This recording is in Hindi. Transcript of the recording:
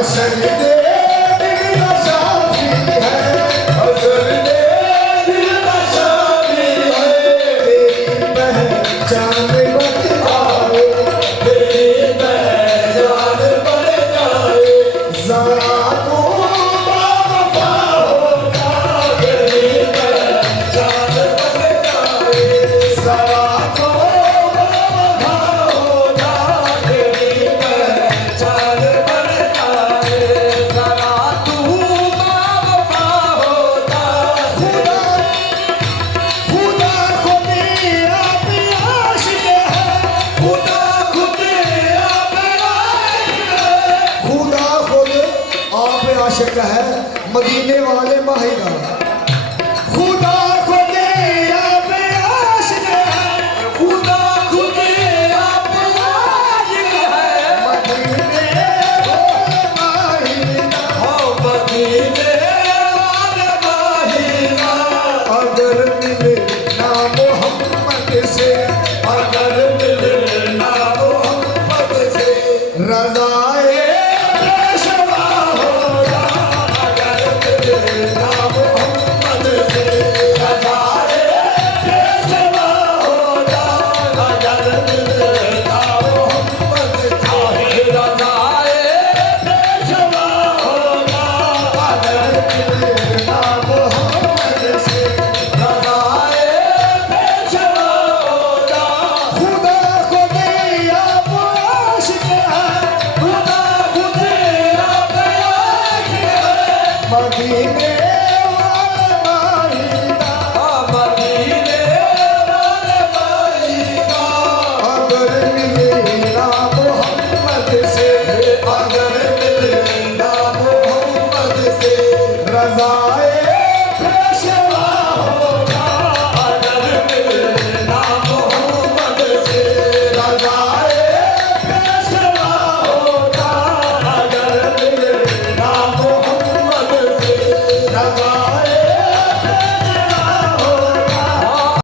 हसन दे दिल का शाफी है, हसन दे दिल का शाफी है, तेरी पहचान बताए, तेरी पहचान बताए, जरा तू बावफा होगा, तेरी पहचान बताए, जरा तू बावफा होगा, तेरी पहचान बताए, जरा तू बावफा होगा। खुदा खुद आप आशिक है, खुदा खुद आप आशिक है, मदीने वाले माहिरा। खुदा खुद आप आशिक है, खुदा खुद आप आशिक है, मदीने वाले माहिरा, मदीने वाले माहिरा। अगर मिले ना मोहम्मद से, अगर मिले ना मोहम्मद से, रज़ाए पेशवा होगा, अगर मिले ना मोहम्मद से, रज़ाए पेशवा होगा, अगर मिले ना मोहम्मद से, रज़ाए पेशवा होगा, अगर मिले ना मोहम्मद से, रज़ाए पेशवा होगा। खुदा खुद आप आशिक है, खुदा खुद आप आशिक है, मदीने वाले माहिरा, मदीने वाले माहिरा। अगर मिले ना मोहम्मद से, अगर मिले ना मोहम्मद से, रज़ाए